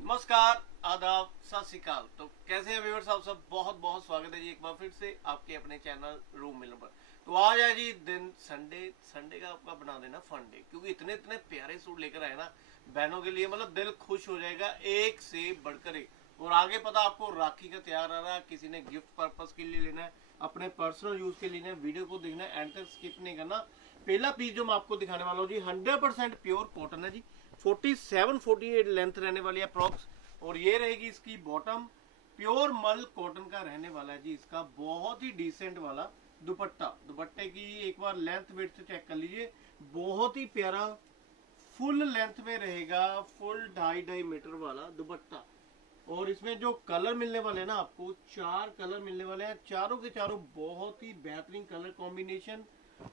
नमस्कार, आदाब, सत श्री अकाल। तो कैसे हैं व्यूअर्स, आप सब बहुत बहुत स्वागत है जी एक बार फिर से आपके अपने चैनल रूम मिलने पर। तो आज है जी दिन संडे का आपका बना देना फन डे, क्योंकि इतने इतने प्यारे सूट लेकर आए ना बहनों के लिए, मतलब दिल खुश हो जाएगा एक से बढ़कर एक। और आगे पता आपको राखी का त्योहार आ रहा है, किसी ने गिफ्ट पर्पज के लिए लेना है, अपने पर्सनल यूज के लिए वीडियो को देखना है, एंड तक स्किप नहीं करना। पहला पीस जो मैं आपको दिखाने वाला हूँ जी 100% प्योर कॉटन है जी। 47-48 लेंथ रहने वाली है अप्रॉक्स। और ये रहेगी इसकी बॉटम, प्योर मल कॉटन का रहने वाला है जी। इसका बहुत ही डिसेंट वाला दुपट्टा, दुपट्टे की एक बार लेंथ विड्थ चेक कर लीजिए, बहुत ही प्यारा फुल लेंथ में रहेगा, फुल 2.5 मीटर वाला दुपट्टा। और इसमें जो कलर मिलने वाले हैं ना, आपको 4 कलर मिलने वाले हैं, चारों के चारों बहुत ही बेहतरीन कलर कॉम्बिनेशन।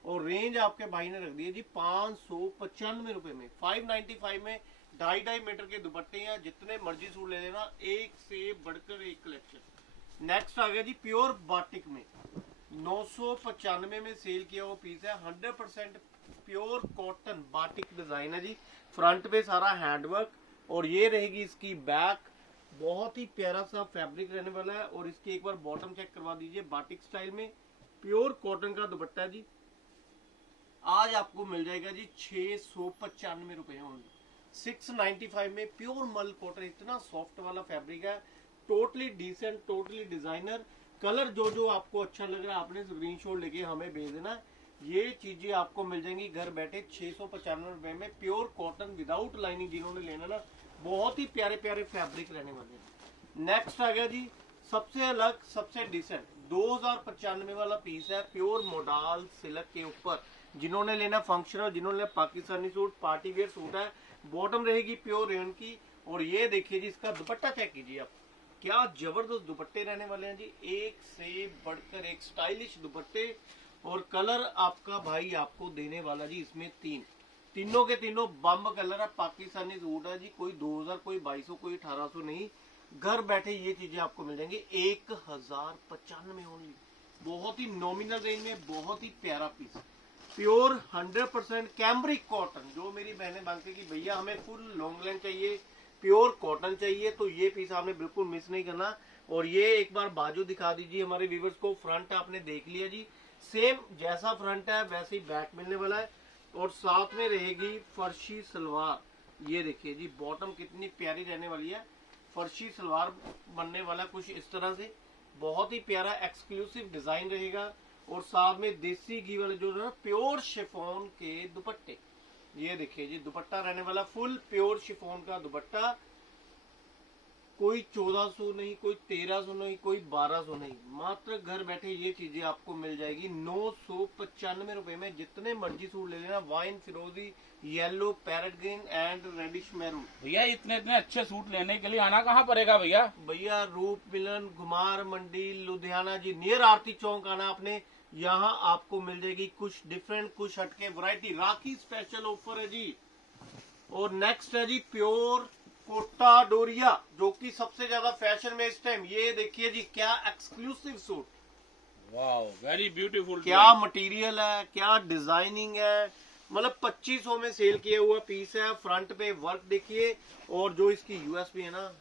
और रेंज आपके भाई ने रख दी है जी 595 रुपए में, 595 में 2.5 मीटर के दुपट्टे हैं। जितने मर्जी सूट ले लेना, एक से बढ़कर एक कलेक्शन। नेक्स्ट आ गया जी प्योर बाटिक में, 995 में सेल किया हुआ पीस है। 100% प्योर कॉटन बाटिक डिजाइन है जी। फ्रंट पे सारा हैंडवर्क, और ये रहेगी इसकी बैक, बहुत ही प्यारा सा फैब्रिक रहने वाला है। और इसकी एक बार बॉटम चेक करवा दीजिए, बाटिक स्टाइल में प्योर कॉटन का दुपट्टा है जी। आज आपको मिल जाएगा जी 695 रुपए ओनली, 695 में प्योर मल कॉटन। इतना सॉफ्ट वाला फैब्रिक है, totally decent, totally designer. Colour जो जो आपको अच्छा लग रहा है आपने स्क्रीनशॉट लेके हमें भेज देना है। ये चीजें आपको मिल जाएंगी घर बैठे 695 रुपए में, प्योर कॉटन विदाउट लाइनिंग। जिन्होंने लेना ना, बहुत ही प्यारे प्यारे फैब्रिक रहने वाले हैं। नेक्स्ट आ गया जी सबसे अलग, सबसे डिसेंट 2095 वाला पीस है, प्योर मोडाल सिल्क के ऊपर। जिन्होंने लेना फंक्शनल, जिन्होंने लेना Pakistani suit, party wear suit है। बॉटम रहेगी प्योर रेयन की। और ये देखिए जी इसका दुपट्टा चेक कीजिए आप, क्या जबरदस्त दुपट्टे रहने वाले हैं जी, एक से बढ़कर एक स्टाइलिश दुपट्टे। और कलर आपका भाई आपको देने वाला जी इसमें तीनों के तीनों बम कलर है। पाकिस्तानी सूट है जी, कोई 2000, कोई 2200, कोई 1800 नहीं। घर बैठे ये चीजें आपको मिल जाएंगी 1095 ओनली, बहुत ही नॉमिनल रेंज में, बहुत ही प्यारा पीस। Pure 100% cambric cotton. जो मेरी बहनें मांगती कि भैया हमें फुल लॉन्ग लेंथ चाहिए, प्योर कॉटन चाहिए, तो ये पीस आपने बिल्कुल मिस नहीं करना। और ये एक बार बाजू दिखा दीजिए हमारे व्यूवर्स को। फ्रंट आपने देख लिया जी, सेम जैसा फ्रंट है वैसे ही बैक मिलने वाला है। और साथ में रहेगी फर्शी सलवार। ये देखिए जी बॉटम कितनी प्यारी रहने वाली है, फर्शी सलवार बनने वाला कुछ इस तरह से, बहुत ही प्यारा एक्सक्लूसिव डिजाइन रहेगा। और साथ में देसी घी वाले जो है प्योर शिफॉन के दुपट्टे। ये देखिए जी दुपट्टा रहने वाला फुल प्योर शिफॉन का दुपट्टा। कोई 1400 नहीं, कोई 1300 नहीं, कोई 1200 नहीं, मात्र घर बैठे ये चीजें आपको मिल जाएगी 995 रुपए में। जितने मर्जी सूट ले लेना, वाइन, फिरोजी, yellow, parrot green and reddish maroon. भैया इतने इतने अच्छे सूट लेने के लिए आना कहाँ पड़ेगा भैया? भैया रूप मिलन, घुमार मंडी, लुधियाना जी, नियर आरती चौक आना आपने। यहाँ आपको मिल जाएगी कुछ डिफरेंट, कुछ हटके वैरायटी। राखी स्पेशल ऑफर है जी। और नेक्स्ट है जी प्योर कोटा डोरिया, जो कि सबसे ज्यादा फैशन में इस टाइम। ये देखिए जी क्या exclusive suit, wow very beautiful, क्या मटेरियल है, क्या डिजाइनिंग है। मतलब 2500 में सेल किया हुआ पीस है। फ्रंट पे वर्क देखिए, और जो इसकी यूएसपी है ना,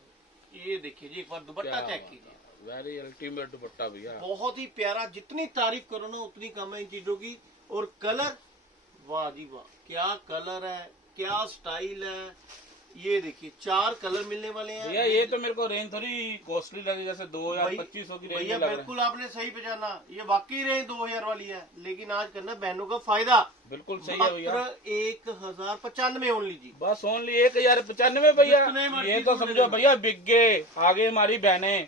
ये देखिए जी एक बार दुपट्टा चेक कीजिए, वेरी अल्टीमेट दुपट्टा भैया, बहुत ही प्यारा। जितनी तारीफ करो ना उतनी कम है इन चीजों की। और कलर, वाह जी वाह, क्या कलर है, क्या स्टाइल है। ये देखिए 4 कलर मिलने वाले हैं भैया। ये तो मेरे को रेंज थोड़ी कॉस्टली लगी, जैसे 2000-2500 की रेंज भैया लग रहा है। बिल्कुल आपने सही पहचाना, ये वाकई रेंज 2000 वाली है। लेकिन आज करना बहनों का फायदा, बिल्कुल सही है भैया, 1095 ओनली जी। बस ओनली 1095 भैया। जितने मर्जी ये तो सूट समझो ले भैया बिक गए आगे हमारी बहनें।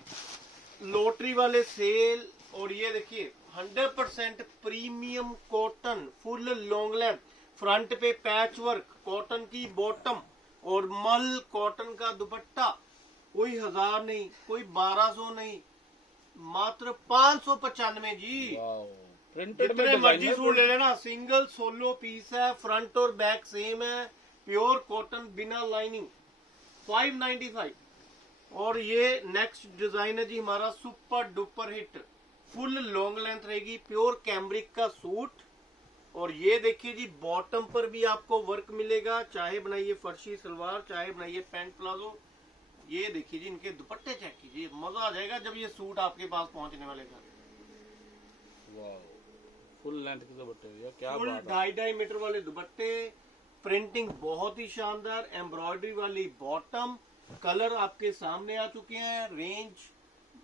लॉटरी वाले सेल। और ये देखिए 100% premium cotton, full long length, front पे पैच वर्क, कॉटन की बॉटम और मल कॉटन का दुपट्टा। कोई 1000 नहीं, कोई 1200 नहीं, मात्र 595 जी। प्रिंटेड जितने मर्जी सूट ले लेना, सिंगल सोलो पीस है, फ्रंट और बैक सेम है, प्योर कॉटन बिना लाइनिंग, 595। और ये नेक्स्ट डिजाइन है जी हमारा super duper hit, full long length रहेगी, प्योर कैम्ब्रिक का सूट। और ये देखिए जी बॉटम पर भी आपको वर्क मिलेगा, चाहे बनाइए फर्शी सलवार, चाहे बनाइए पैंट प्लाजो, ये देखिए जी, इनके दुपट्टे चेक कीजिए, मजा आ जाएगा जब ये सूट आपके पास पहुंचने वाले घर। वाह, फुल लेंथ के दुपट्टे भैया, क्या फुल बात है। 2.5 मीटर वाले दुपट्टे, प्रिंटिंग बहुत ही शानदार, एम्ब्रॉयडरी वाली बॉटम, कलर आपके सामने आ चुके हैं। रेंज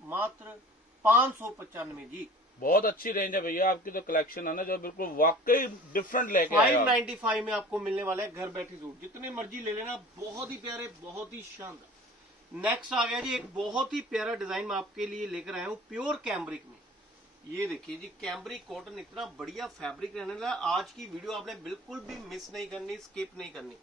मात्र 595 जी। बहुत अच्छी रेंज है भैया आपकी, तो कलेक्शन है ना जो बिल्कुल वाकई डिफरेंट लेके आए आप। 595 में आपको मिलने वाला है घर बैठे सूट, जितने मर्जी ले लेना, बहुत ही प्यारे, बहुत ही शानदार। नेक्स्ट आ गया जी एक बहुत ही प्यारा डिजाइन मैं आपके लिए लेकर आया हूँ प्योर कैम्ब्रिक में। ये देखिए जी, कैम्ब्रिक कॉटन, इतना बढ़िया फैब्रिक रहने वाला है। आज की वीडियो आपने बिल्कुल भी मिस नहीं करनी, स्किप नहीं करनी।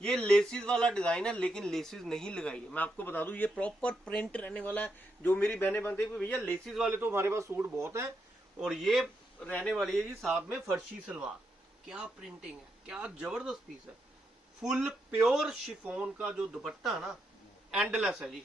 ये लेसिस वाला डिजाइन है, लेकिन लेसिस नहीं लगाई है। मैं आपको बता दूं, ये प्रॉपर प्रिंट रहने वाला है। जो मेरी बहनें बनती है भैया लेसिस वाले तो हमारे पास सूट बहुत है, और ये रहने वाली है जी साथ में फर्शी सलवार। क्या प्रिंटिंग है, क्या जबरदस्त पीस है। फुल प्योर शिफॉन का जो दुपट्टा है ना, एंडलेस है जी।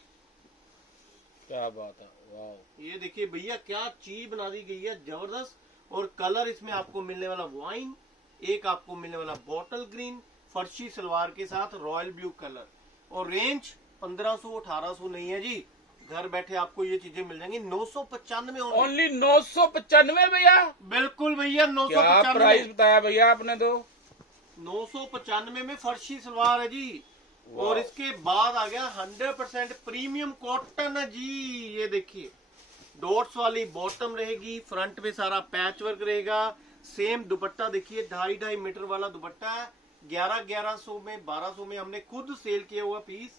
क्या बात है, वाह। ये देखिए भैया, क्या चीज बना दी गई है, जबरदस्त। और कलर इसमें आपको मिलने वाला वाइन, एक आपको मिलने वाला बॉटल ग्रीन, फर्शी सलवार के साथ रॉयल ब्लू कलर। और रेंज 1500-1800 नहीं है जी, घर बैठे आपको ये चीजें मिल जाएंगी 995 ओनली 995 भैया। बिल्कुल भैया, क्या 995 प्राइस बताया भैया आपने, तो 995 में फर्शी सलवार है जी। और इसके बाद आ गया 100% प्रीमियम कॉटन है जी। ये देखिए, डॉट्स वाली बॉटम रहेगी, फ्रंट पे सारा पैच वर्क रहेगा। सेम दुपट्टा देखिए, 2.5 मीटर वाला दुपट्टा है। 1100 में 1200 में हमने खुद सेल किया हुआ पीस,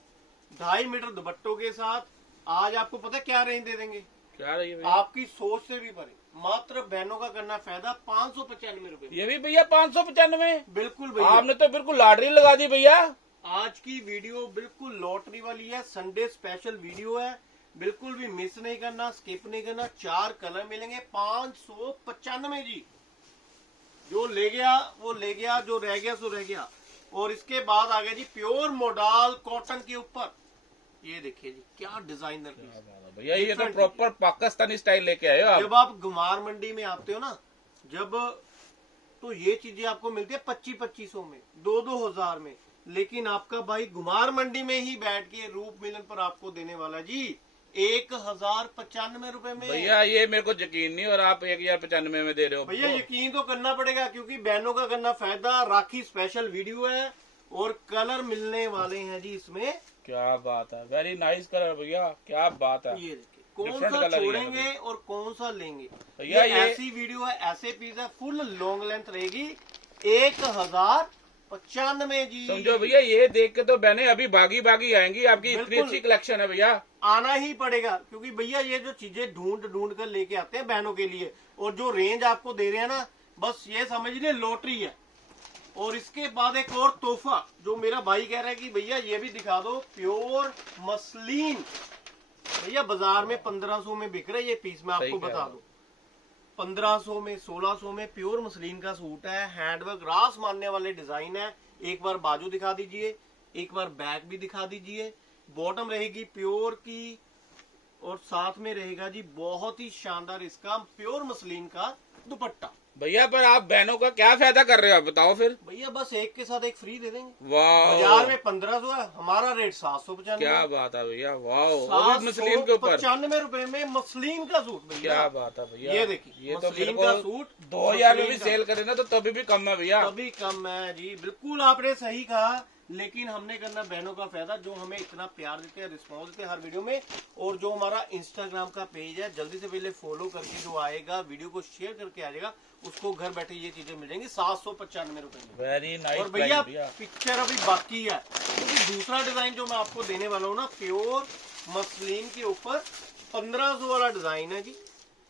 2.5 मीटर दुपट्टों के साथ। आज आपको पता है क्या रेंज दे देंगे, क्या रही है भैया? आपकी सोच से भी परे। मात्र बहनों का करना फायदा 595 रुपए। ये भी भैया 595? बिल्कुल भैया, आपने तो बिल्कुल लॉटरी लगा दी भैया। आज की वीडियो बिल्कुल लॉटरी वाली है, संडे स्पेशल वीडियो है, बिल्कुल भी मिस नहीं करना, स्किप नहीं करना। 4 कलर मिलेंगे 595 जी। जो ले गया वो ले गया, जो रह गया सो रह गया। और इसके बाद आ गया जी प्योर मोडाल कॉटन के ऊपर। ये देखिए जी, क्या डिजाइनर पीस भैया, ये तो प्रॉपर पाकिस्तानी स्टाइल लेके आए हो आप। जब आप गुमार मंडी में आते हो ना, जब तो ये चीजें आपको मिलती है 2500 में, 2-2 हजार में। लेकिन आपका भाई गुमार मंडी में ही बैठ के रूप मिलन पर आपको देने वाला जी 1095 रुपए में। भैया ये मेरे को यकीन नहीं, और आप 1095 में दे रहे हो भैया यकीन तो करना पड़ेगा, क्योंकि बहनों का करना फायदा। राखी स्पेशल वीडियो है, और कलर मिलने वाले हैं जी इसमें। क्या बात है, वेरी नाइस कलर भैया, क्या बात है। ये देखिए, कौन Different सा colour ही है छोड़ेंगे और कौन सा लेंगे। भैया ये ये ऐसी वीडियो है, ऐसे पीस है, फुल लॉन्ग लेंथ रहेगी, 1095 जी। समझो भैया, ये देख के तो बहने अभी भागी भागी आएंगी, आपकी इतनी बिल्कुल। अच्छी कलेक्शन है भैया। आना ही पड़ेगा, क्योंकि भैया ये जो चीजें ढूंढ ढूंढ कर लेके आते हैं बहनों के लिए, और जो रेंज आपको दे रहे हैं ना, बस ये समझ लीजिए लॉटरी है। और इसके बाद एक और तोहफा, जो मेरा भाई कह रहा है कि भैया ये भी दिखा दो, प्योर मसलिन। भैया बाजार में 1500 में बिक रहा है ये पीस, मैं आपको बता दूं। 1500 में 1600 में प्योर मसलिन का सूट है, हैंडवर्क रास मानने वाले डिजाइन है। एक बार बाजू दिखा दीजिए, एक बार बैक भी दिखा दीजिए। बॉटम रहेगी प्योर की, और साथ में रहेगा जी बहुत ही शानदार इसका प्योर मसलिन का दुपट्टा। भैया पर आप बहनों का क्या फायदा कर रहे हो, आप बताओ फिर। भैया बस एक के साथ एक फ्री दे देंगे। वाह, बाजार में 1500 है, हमारा रेट 795। क्या बात है भैया, वाह, मसलिन के ऊपर 795 रुपए में मसलिन का सूट भैया। क्या बात है भैया, ये देखिए, ये तो मसलिन मेरे का को सूट 2000 में भी मसलिन का। सेल करे ना तो तभी भी कम है भैया। तभी कम है जी, बिल्कुल आपने सही कहा। लेकिन हमने करना बहनों का फायदा, जो हमें इतना प्यार देते हैं, रिस्पॉन्स देते हैं हर वीडियो में। और जो हमारा इंस्टाग्राम का पेज है, जल्दी से पहले फॉलो करके जो आएगा, वीडियो को शेयर करके आ जाएगा, उसको घर बैठे ये चीजें मिल जाएंगी 795 रुपए में। Very nice. और भैया पिक्चर अभी बाकी है, क्योंकि दूसरा डिजाइन जो मैं आपको देने वाला हूँ ना, प्योर मसलिन के ऊपर 1500 वाला डिजाइन है जी।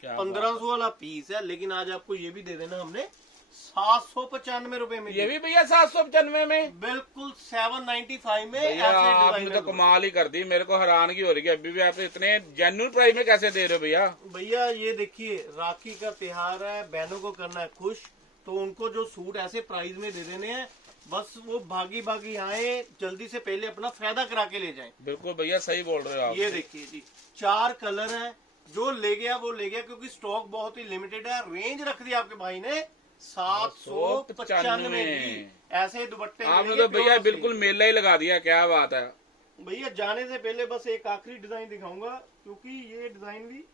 1500 वाला पीस है, लेकिन आज आपको ये भी दे देना हमने 795 रुपए में। ये भी भैया 795 में, बिल्कुल 795 में। भैया आपने तो कमाल ही कर दी, मेरे को हैरानगी हो रही है। अभी भी आप इतने जेन्युइन प्राइस में कैसे दे रहे हो भैया? भैया ये देखिए, राखी का त्योहार है, बहनों को करना है खुश, तो उनको जो सूट ऐसे प्राइस में दे देने हैं, बस वो भागी भागी आए, जल्दी से पहले अपना फायदा करा के ले जाएं। बिल्कुल भैया सही बोल रहे हो आप। ये देखिए जी, 4 कलर है, जो ले गया वो ले गया, क्योंकि स्टॉक बहुत ही लिमिटेड है। रेंज रख दी आपके भाई ने 795 की। ऐसे दुपट्टे आपने तो भैया बिल्कुल मेला ही लगा दिया, क्या बात है। भैया जाने से पहले बस एक आखिरी डिजाइन दिखाऊंगा, क्योंकि ये डिजाइन भी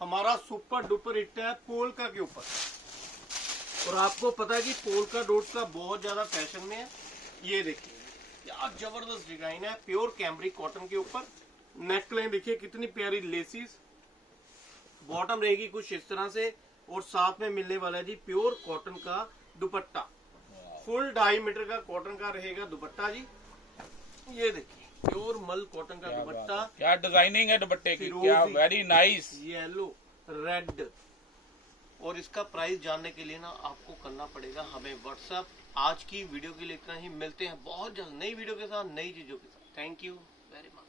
हमारा सुपर डुपर हिट है पोल्का के ऊपर। और आपको पता है कि पोल्का डॉट का बहुत ज्यादा फैशन में है। ये देखिए क्या जबरदस्त डिजाइन है, प्योर कैमरिक कॉटन के ऊपर। नेकलाइन देखिए कितनी प्यारी लेसिस, बॉटम रहेगी कुछ इस तरह से, और साथ में मिलने वाला है जी प्योर कॉटन का दुपट्टा। फुल 2.5 मीटर का कॉटन का रहेगा दुपट्टा जी। ये देखिए प्योर मल कॉटन का दुपट्टा, क्या डिजाइनिंग है दुपट्टे की, फिरोजी, क्या वेरी नाइस। Yellow, red. और इसका प्राइस जानने के लिए ना आपको करना पड़ेगा हमें व्हाट्सएप। आज की वीडियो के लिए इतना ही, मिलते हैं बहुत जल्द नई वीडियो के साथ, नई चीजों के साथ। Thank you very much.